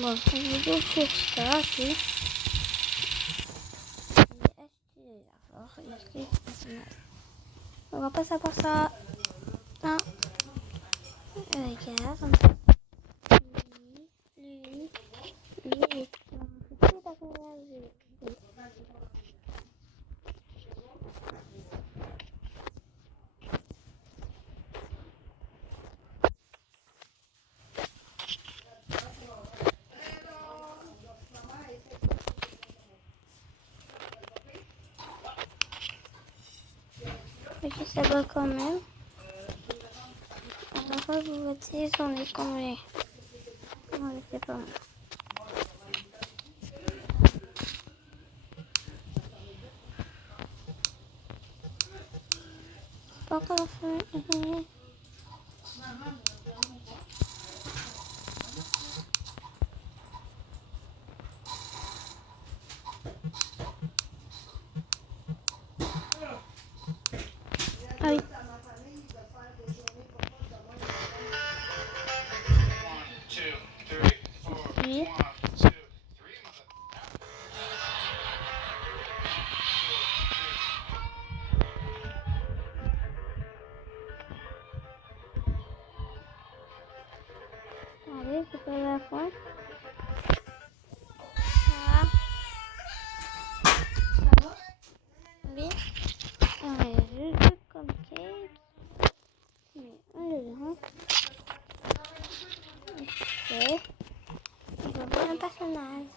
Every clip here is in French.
Bon, on va dire sur ça, ok. On va pas savoir ça. Non. Regarde. Lui. Je sais pas quand même. Alors là, vous voyez, on est comblé. Non, je sais pas. Pas encore fait. Ah oui. Oui. Allez, c'est pas la fin. Ah. Ça va? Oui. Juste comme cake. Mais on le verra. Ok. On va voir un personnage.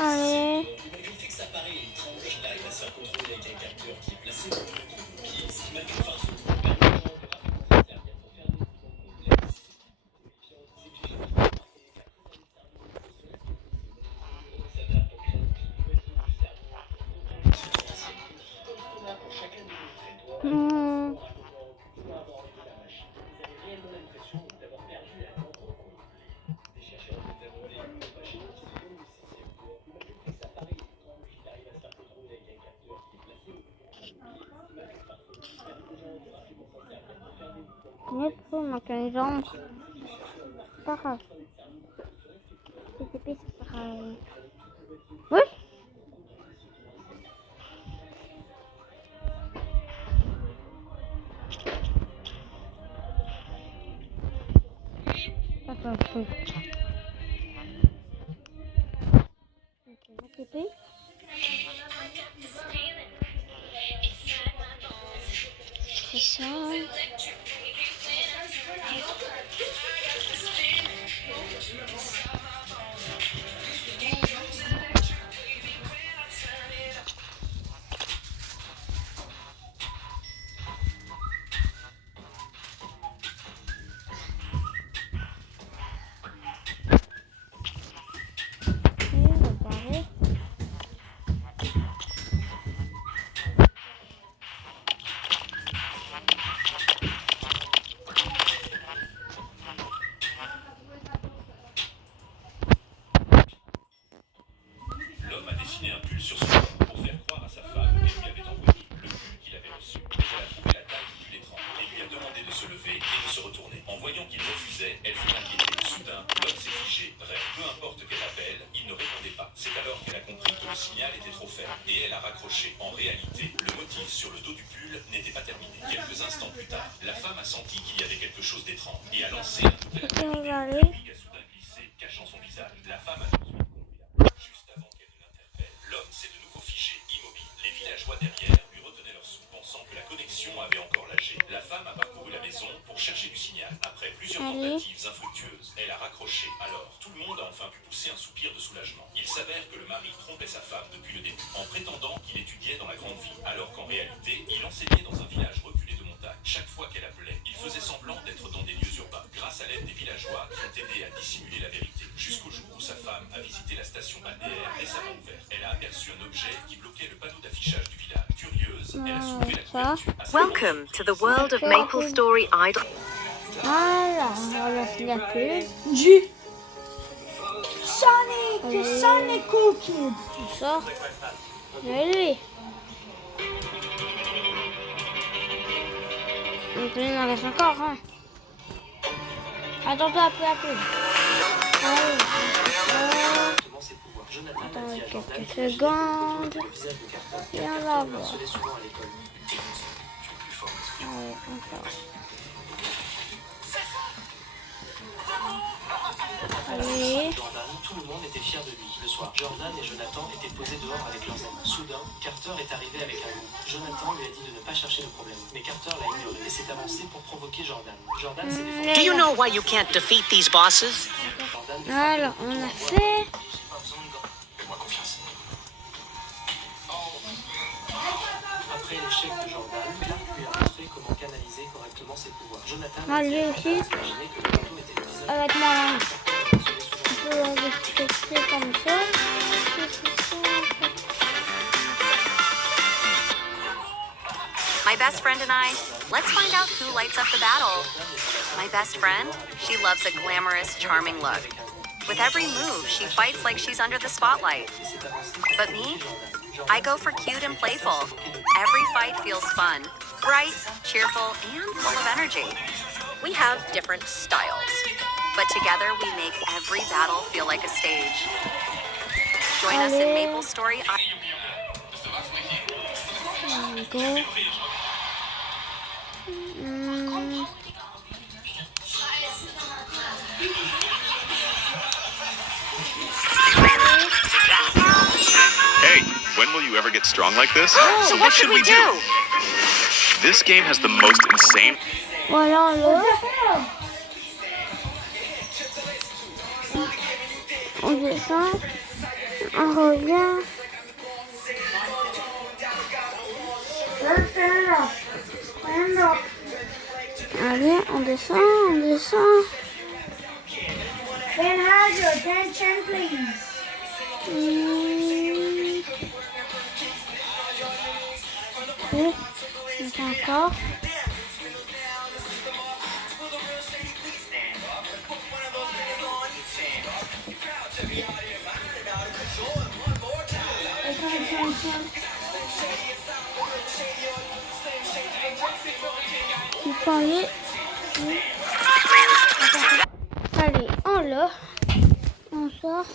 Allez. Il manque une jambe. C'est pas grave. C'est épais, c'est pas grave. Oui. D'accord, oui. Ok, la épée. C'est ça. Regardez. a senti qu'il y avait quelque chose d'étrange et a lancé un coup Ok, on va aller. a soudain glissé, cachant son visage. La femme a tout de suite conduit la juste avant qu'elle ne l'interpelle. L'homme s'est de nouveau figé, immobile. Les villageois derrière lui retenaient leur souffle, pensant que la connexion avait encore lâché. La femme a parcouru la maison pour chercher du signal. Après plusieurs tentatives infructueuses, elle a raccroché. Alors, tout le monde a enfin pu pousser un soupir de soulagement. Il s'avère que le mari trompait sa femme depuis le début, en prétendant qu'il étudiait dans la grande ville, alors qu'en réalité, il enseignait dans un village reculé de montagne. Chaque fois qu'elle appelait, il faisait semblant d'être dans des lieux urbains, grâce à l'aide des villageois qui ont aidé à dissimuler la vérité. Jusqu'au jour où sa femme a visité la station balnéaire récemment ouverte. Elle a aperçu un objet qui bloquait le panneau d'affichage du village. Furieuse, elle a soulevé la couverture. Welcome to the world of Maple Story Idol. Voilà, on va lancer la pub. G. Sonic, Sonic Cool Kid. On sort. Et lui. Donc il en reste encore, hein. Attends-toi après la pub. Attends quelques secondes. Et on va voir. Allez, encore. Allez. Jordan, tout le monde était fier de lui. Le soir, Jordan et Jonathan étaient posés dehors avec leurs amis. Soudain, Carter est arrivé avec un loup. Jonathan lui a dit de ne pas chercher le problème. Mais Carter l'a ignoré et s'est avancé pour provoquer Jordan. Jordan s'est défendu. Do you know why you can't defeat these bosses? Alors, on a fait. Fais-moi confiance. Après l'échec de Jordan, Clark lui a montré comment canaliser correctement ses pouvoirs. Jonathan Ah, a lui aussi. imaginé que le bateau était le visage. Avec moi là. Carter recevait souvent Je vais tester comme ça. My best friend and I, let's find out who lights up the battle. My best friend, she loves a glamorous, charming look. With every move, she fights like she's under the spotlight. But me? I go for cute and playful. Every fight feels fun, bright, cheerful, and full of energy. We have different styles, but together we make every battle feel like a stage. Join us in Maple Story. Go. Hey, when will you ever get strong like this? So what should we do? This game has the most insane... Voilà, là. On descend. On revient. Allez, on descend, on descend. Can I have your attention, please? Oui, encore. Il faut aller. Allez, on l'a. On sort.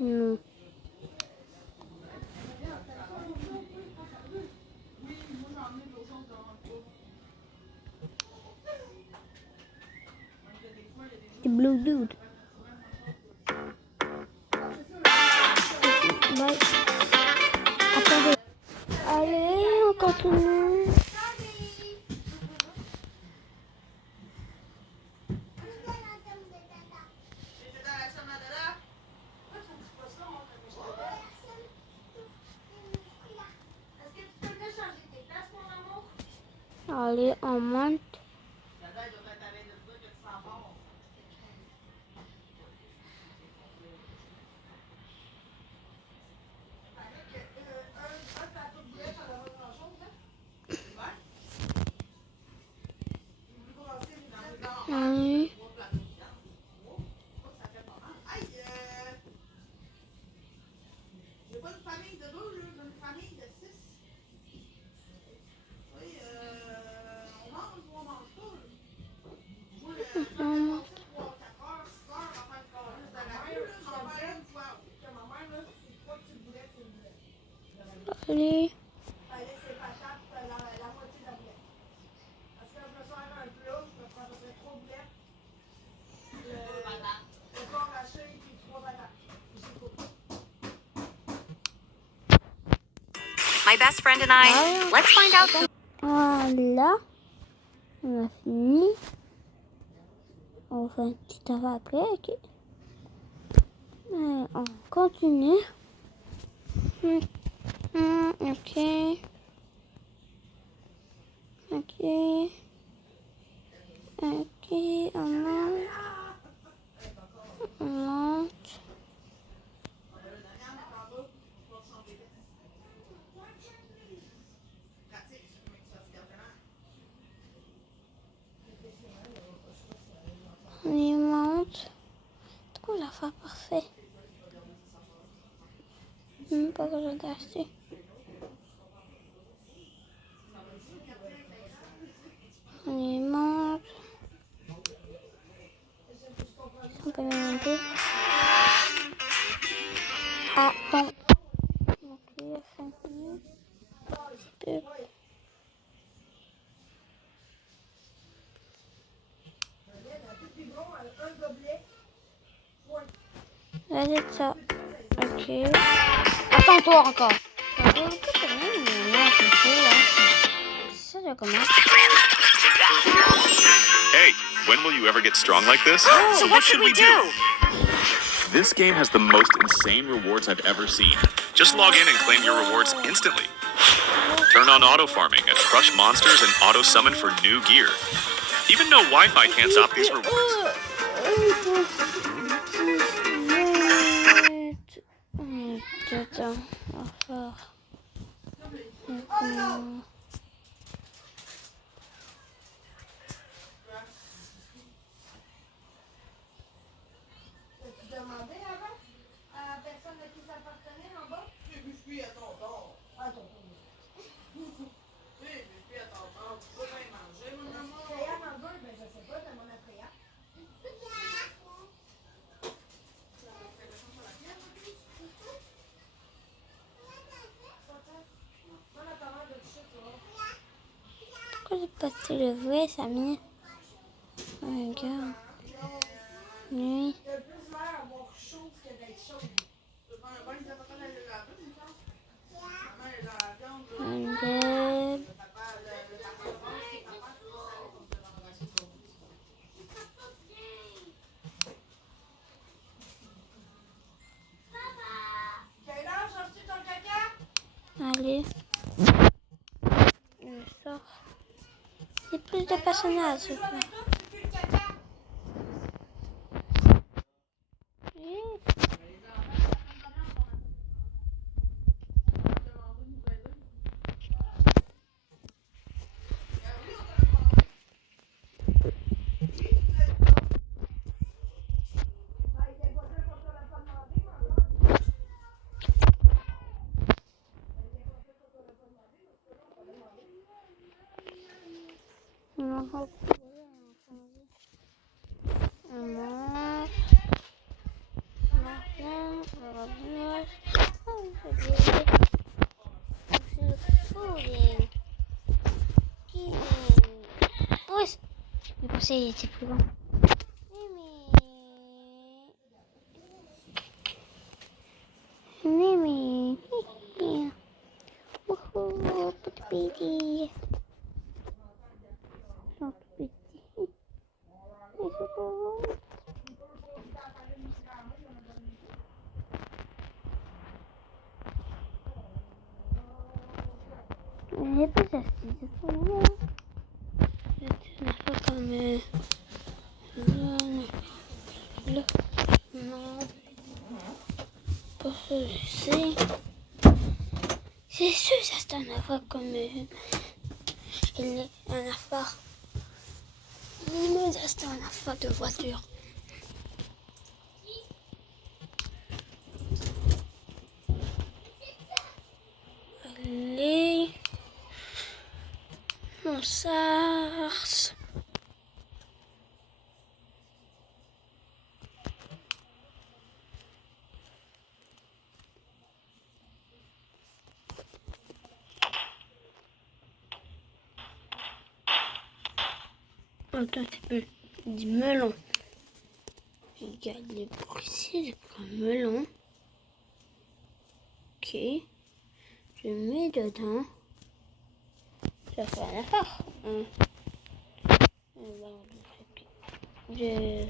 Non. The blue dude. Bye. Attendez. Allez, on continue. Allez, on monte. Allez. les... My best friend and I, let's find out who. Voilà, on a fini. On fait un petit travail après. Ok. On continue. Ok. Ok. Ok, on monte. On monte. On y monte. Trop la fois parfait. Pas que je gâche. On y monte. On peut même un peu. Attends. Ok, 5 minutes. Là, c'est ça. Ok. Attends-toi encore. Ça, je commence. Hey, when will you ever get strong like this? So what should we do? This game has the most insane rewards I've ever seen. Just log in and claim your rewards instantly. Turn on auto farming and crush monsters and auto summon for new gear. Even no Wi-Fi can't stop these rewards. Attends, encore. Pourquoi j'ai pas te lever, Samy? Regarde. Nuit. Un bébé. Allez. Je sors. Il y a plus de personnages. Je crois. Je pensais qu'il était plus loin. Mimi. Wouhou, petit petit. Tout petit. J'ai pas acheté de combien. Je ne pas comme non. Pas celui-ci. C'est sûr que c'est un affaire comme il est un affaire. Mais c'est un affaire de voiture. Allez. On sort. Attends un petit peu. Du melon. Regarde le bruit, je prends un melon. Ok. Je mets dedans. Ça fait un effort. Je...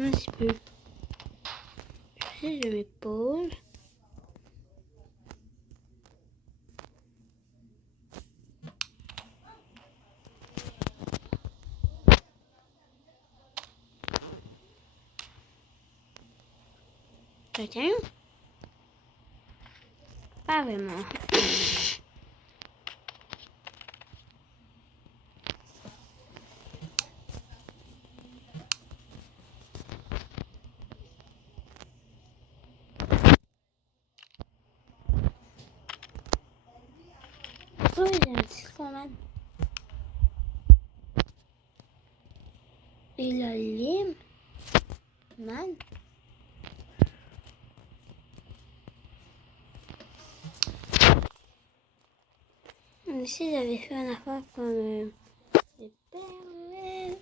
Un petit peu. Je me pose. Ça tient? Pas vraiment. Oh, j'ai un petit commande. Et la lime. Man. Ici, j'avais fait une affaire comme des perles.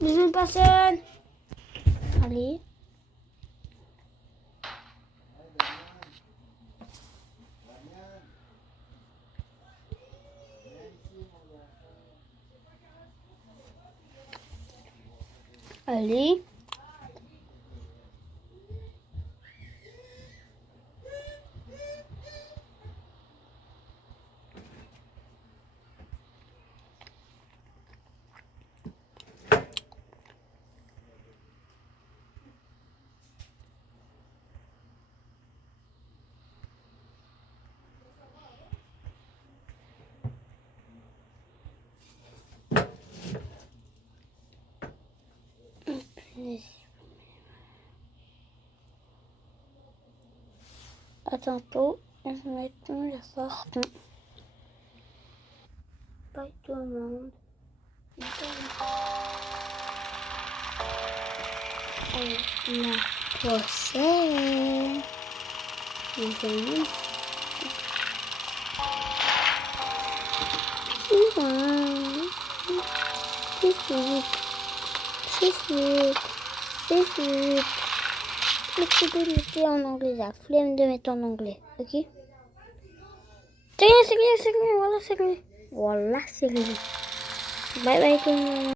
Deuxième personne. Allez. Allez. À tantôt. Maintenant, je sors. Bye tout le monde. À la prochaine. Les amis. Je peux mettre en anglais, la flemme de mettre en anglais, ok? C'est réglé, voilà, c'est réglé. Voilà, c'est réglé. Bye bye tout le monde.